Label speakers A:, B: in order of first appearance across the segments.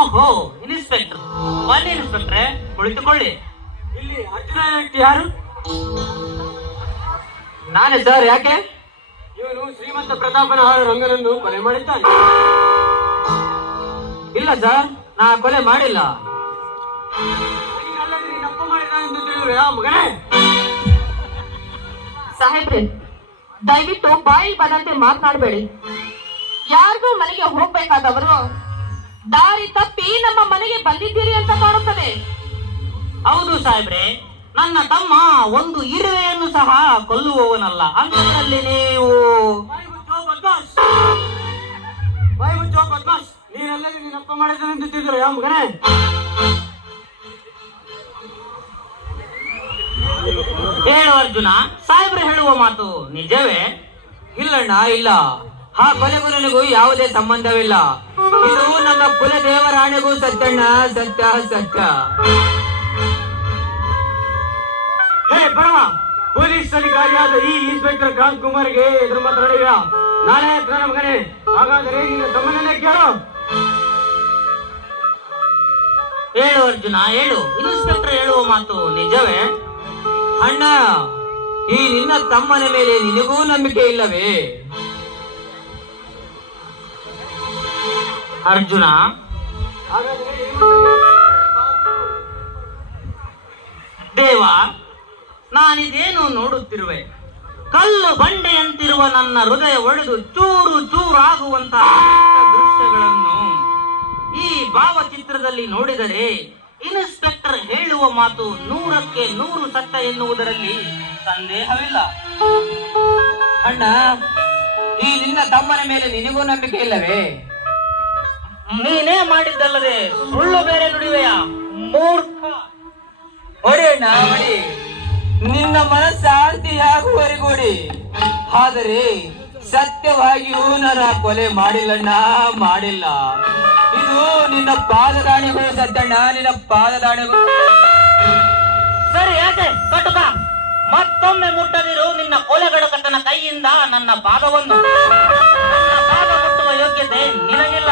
A: ಓಹೋ, ಇನ್ಸ್ಪೆಕ್ಟರ್. ಬನ್ನಿ ಇನ್ಸ್ಪೆಕ್ಟ್ರೆ ಕುಳಿತುಕೊಳ್ಳಿ.
B: ಇಲ್ಲಿ ಅರ್ಜುನ ಯಾರು?
C: ನಾನೇ ಸರ್, ಯಾಕೆ?
B: ಇವನು ಶ್ರೀಮಂತ ಪ್ರತಾಪನ ಹಾಳು ರಂಗನನ್ನು ಕೊಲೆ ಮಾಡಿದ್ದಾನೆ.
C: ಇಲ್ಲ ಸರ್, ನಾ ಕೊಲೆ ಮಾಡಿಲ್ಲ.
D: ಸಾಹೇಬ್ರೆ, ದಯವಿಟ್ಟು ಬಾಯಿ ಬಂದಂತೆ ಮಾತನಾಡಬೇಡಿ. ಯಾರಿಗೂ ಮನೆಗೆ ಹೋಗ್ಬೇಕಾದವರು ದಾರಿ ತಪ್ಪಿ ನಮ್ಮ ಮನೆಗೆ ಬಂದಿದ್ದೀರಿ ಅಂತ ಕಾಣುತ್ತದೆ.
A: ಹೌದು ಸಾಹೇಬ್ರೆ ನನ್ನ ತಮ್ಮ ಒಂದು ಇರುವೆಯನ್ನು ಸಹ ಕೊಲ್ಲುವವನಲ್ಲ. ಅಂತದಲ್ಲಿ ನೀವು
B: ಮಗನೇ?
A: ಹೇಳು ಅರ್ಜುನ ಸಾಹೇಬ್ರೆ ಹೇಳುವ ಮಾತು ನಿಜವೇ?
C: ಇಲ್ಲಣ್ಣ ಇಲ್ಲ. ಆ ಕೊಲೆಗೊಲನಿಗೂ ಯಾವುದೇ ಸಂಬಂಧವಿಲ್ಲ. ಇದು ನನ್ನ ಕುಲ ದೇವರಾಣೆಗೂ ಸತ್ಯಣ್ಣ ಸತ್ಯ ಸತ್ಯ.
B: ಹೇ ಬರವ ಪೊಲೀಸ್ ಅಧಿಕಾರಿಯಾದ ಈ ಇನ್ಸ್ಪೆಕ್ಟರ್ ಕಾಂತ್ ಕುಮಾರ್ಗೆ ಮಾತ್ರ ಮಾತನಾಡಿದ ನಾನೇ ನನ್ನ ಮಗನೇ. ಹಾಗಾದರೆ ನಿನ್ನ ತಮ್ಮನನ್ನೇ ಕೇಳು.
A: ಹೇಳು ಅರ್ಜುನ ಹೇಳು. ಇನ್ಸ್ಪೆಕ್ಟರ್ ಹೇಳುವ ಮಾತು ನಿಜವೇ?
C: ಅಣ್ಣ ಈ ನಿನ್ನ ತಮ್ಮನ ಮೇಲೆ ನಿನಗೂ ನಂಬಿಕೆ ಇಲ್ಲವೇ?
A: ಅರ್ಜುನ? ದೇವ, ನಾನಿದೇನು ನೋಡುತ್ತಿರುವೆ? ಕಲ್ಲು ಬಂಡೆಯಂತಿರುವ ನನ್ನ ಹೃದಯ ಒಡೆದು ಚೂರು ಚೂರಾಗುವಂತಹ ದೃಶ್ಯಗಳನ್ನು ಈ ಭಾವಚಿತ್ರದಲ್ಲಿ ನೋಡಿದರೆ ಇನ್ಸ್ಪೆಕ್ಟರ್ ಹೇಳುವ ಮಾತು ನೂರಕ್ಕೆ ನೂರು ಸತ್ಯ ಎನ್ನುವುದರಲ್ಲಿ ಸಂದೇಹವಿಲ್ಲ.
C: ಅಣ್ಣ, ಈ ನಿನ್ನ ತಮ್ಮನ ಮೇಲೆ ನಿನಗೂ ನಂಬಿಕೆ ಇಲ್ಲವೇ?
A: ನೀನೇ ಮಾಡಿದ್ದಲ್ಲದೆ ಸುಳ್ಳು ಬೇರೆ ನುಡಿವೆಯ ಮೂರ್ಖ.
C: ಒಡೆ ಹೊಡಿ ನಿನ್ನ ಮನಸ್ಸಾಂತಿ ಹೊಡಿ ಆದರೆ ಸತ್ಯವಾಗಿಯೂ ನರ ಕೊಲೆ ಮಾಡಿಲ್ಲಣ್ಣ, ಮಾಡಿಲ್ಲ. ಇದು ನಿನ್ನ ಪಾದದಾಣಿಗಳು ಸತ್ಯಣ್ಣ, ನಿನ್ನ ಪಾದದಾಣಿಗೂ
A: ಸರಿ ಯಾಕೆ ಕಟುಕ. ಮತ್ತೊಮ್ಮೆ ಮುಟ್ಟದಿರು ನಿನ್ನ ಕೊಲೆಗಡಕತನ ಕೈಯಿಂದ ನನ್ನ ಪಾದವನ್ನು. ಪಾದ ಮುಟ್ಟುವ ಯೋಗ್ಯತೆ ನಿನಗಿಲ್ಲ.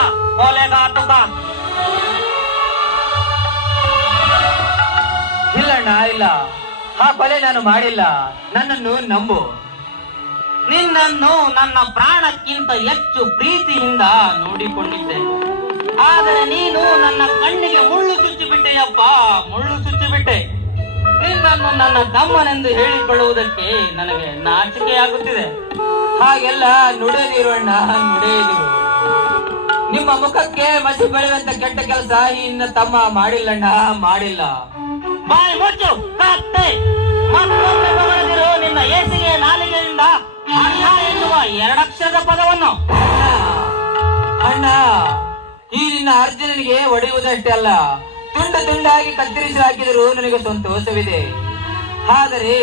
A: ಕೊಲೆಗಾಟುಕ
C: ಇಲ್ಲಣ್ಣ ಇಲ್ಲ. ಆ ಕೊಲೆ ನಾನು ಮಾಡಿಲ್ಲ. ನನ್ನನ್ನು ನಂಬು.
A: ನಿನ್ನನ್ನು ನನ್ನ ಪ್ರಾಣಕ್ಕಿಂತ ಹೆಚ್ಚು ಪ್ರೀತಿಯಿಂದ ನೋಡಿಕೊಂಡಿದ್ದೆ. ಆದರೆ ನೀನು ನನ್ನ ಕಣ್ಣಿಗೆ ಮುಳ್ಳು ಚುಚ್ಚಿಬಿಟ್ಟೆಯಪ್ಪ ಮುಳ್ಳು ಚುಚ್ಚಿಬಿಟ್ಟೆ. ನಿನ್ನನ್ನು ನನ್ನ ತಮ್ಮನೆಂದು ಹೇಳಿಕೊಳ್ಳುವುದಕ್ಕೆ ನನಗೆ ನಾಚಿಕೆಯಾಗುತ್ತಿದೆ.
C: ಹಾಗೆಲ್ಲ ನುಡಿದಿರು ಅಣ್ಣ, ನುಡಿದಿರು. ನಿಮ್ಮ ಮುಖಕ್ಕೆ ಮಸಿ ಬೆಳೆಯುವಂತ ಕೆಟ್ಟ ಕೆಲಸ ಇನ್ನು ತಮ್ಮ ಮಾಡಿಲ್ಲಣ್ಣ, ಮಾಡಿಲ್ಲ.
A: ಬಾಯಿ ಮುಚ್ಚು ನಿನ್ನ ಏಸಿಗೆ ನಾಲಿಗೆಯಿಂದ ಅಣ್ಣ ಎನ್ನುವ ಎರಡಕ್ಷರದ ಪದವನ್ನು.
C: ಅಣ್ಣ, ಈ ನಿನ್ನ ಅರ್ಜುನನಿಗೆ ಒಡೆಯುವುದಷ್ಟೇ ಅಲ್ಲ. ತುಂಡು ತುಂಡಾಗಿ ಕತ್ತರಿಸಿ ಹಾಕಿದರೂ ನನಗೆ ಸಂತೋಷವಿದೆ. ಆದರೆ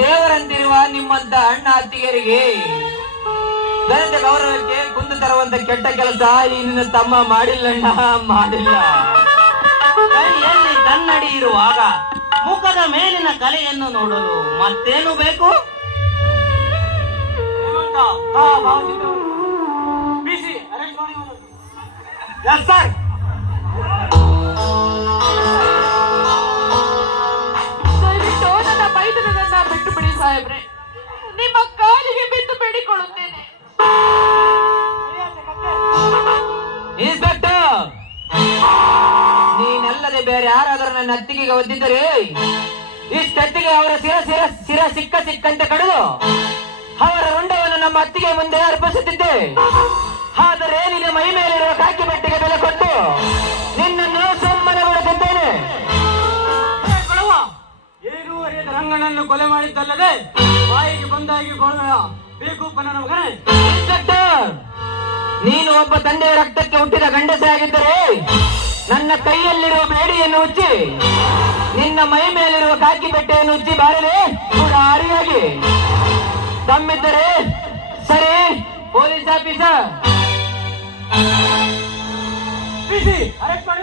C: ದೇವರಂತಿರುವ ನಿಮ್ಮಂತ ಅಣ್ಣ ಅತ್ತಿಗೆಯರಿಗೆ ಘನತೆ ಗೌರವಕ್ಕೆ ಕುಂದು ತರುವಂತ ಕೆಟ್ಟ ಕೆಲಸ ನಿನ್ನ ತಮ್ಮ ಮಾಡಿಲ್ಲಣ್ಣ ಮಾಡಿಲ್ಲ.
A: ಕೈಯಲ್ಲಿ ಕನ್ನಡಿ ಇರುವಾಗ ಮುಖದ ಮೇಲಿನ ಕಲೆಯನ್ನು ನೋಡಲು ಮತ್ತೇನು ಬೇಕು?
B: ಸರ್
D: ದಯವಿಟ್ಟು ನನ್ನ ಮೈದನನ್ನ ಬಿಟ್ಟು ಬಿಡಿ ಸಾಹೇಬ್ರೆ. ನಿಮ್ಮ ಕಾಲಿಗೆ ಬಿದ್ದು ಬೇಡಿಕೊಳ್ಳುತ್ತೇನೆ.
C: ಇನ್ಸ್ಪೆಕ್ಟರ್! ನೀನಲ್ಲದೆ ಬೇರೆ ಯಾರಾದರೂ ನನ್ನ ಅತ್ತಿಗೆಗೆ ಒದ್ದಿದ್ದರೆ ಇಷ್ಟೊತ್ತಿಗೆ ಅವರ ಸಿರ ಸಿರ ಸಿರ ಸಿಕ್ಕ ಸಿಕ್ಕಂತೆ ಕಡಿದು ಅವರ ರುಂಡವನ್ನು ನಮ್ಮ ಅತ್ತಿಗೆ ಮುಂದೆ ಅರ್ಪಿಸುತ್ತಿದ್ದೆ. ಆದರೆ ನಿನ್ನ ಮೈ ಮೇಲಿರುವ ಕಾಕಿ ಬಟ್ಟೆಗೆ ಬೆಲೆ ಕೊಟ್ಟು ನಿನ್ನನ್ನು ಸುಮ್ಮನೆ
B: ಕೊಡವ ಏನೂ ರಂಗನನ್ನು ಕೊಲೆ ಮಾಡಿದ್ದಲ್ಲದೆ ಬಾಯಿಗೆ ಬಂದಾಗಿ ಕೊಡಬೇಡ
C: ನೀನು ಒಬ್ಬ ತಂದೆಯ ರಕ್ತಕ್ಕೆ ಹುಟ್ಟಿದ ಗಂಡಸೆ ಆಗಿದ್ದರೆ ನನ್ನ ಕೈಯಲ್ಲಿರುವ ಬೇಡಿಯನ್ನು ಉಚ್ಚಿ, ನಿನ್ನ ಮೈ ಮೇಲಿರುವ ಕಾಕಿ ಬಟ್ಟೆಯನ್ನು ಉಚ್ಚಿ ಕೂಡ ಆರಿಯಾಗಿ. ತಮ್ಮಿದ್ದರೆ ಸರಿ, ಪೊಲೀಸ್ ಆಫೀಸರ್.
B: ಅರೆಸ್ಟ್ ಮಾಡಿ